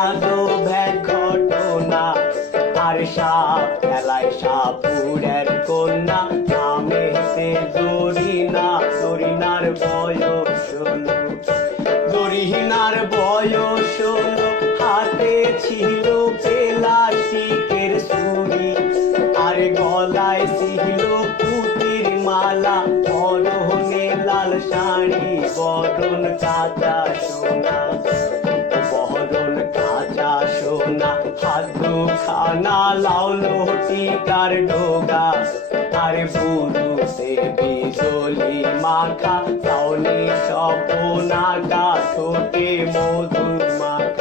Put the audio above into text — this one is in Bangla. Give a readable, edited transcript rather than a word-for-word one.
আজব এক ঘটনা, আর সাপ খেলায় সাপুরের কন্যা, নামেতে জরিনা, জরিনার বয়স হলো, জরিনার বয়স হলো, হাতে ছিল প্লাস্টিকের ছুরি, আর গলায় ছিল পুতির মালা, পরনে লাল শাড়ি, বরণ কাঁচা সোনা, বরণ কাঁচা সোনা, হাত দুখানা লাউ লটিকার ডোগা, আর বুড়ুতে বিজলি মাখা, চাউনি স্বপনাকা, ঠোঁটে মধুর মাখা।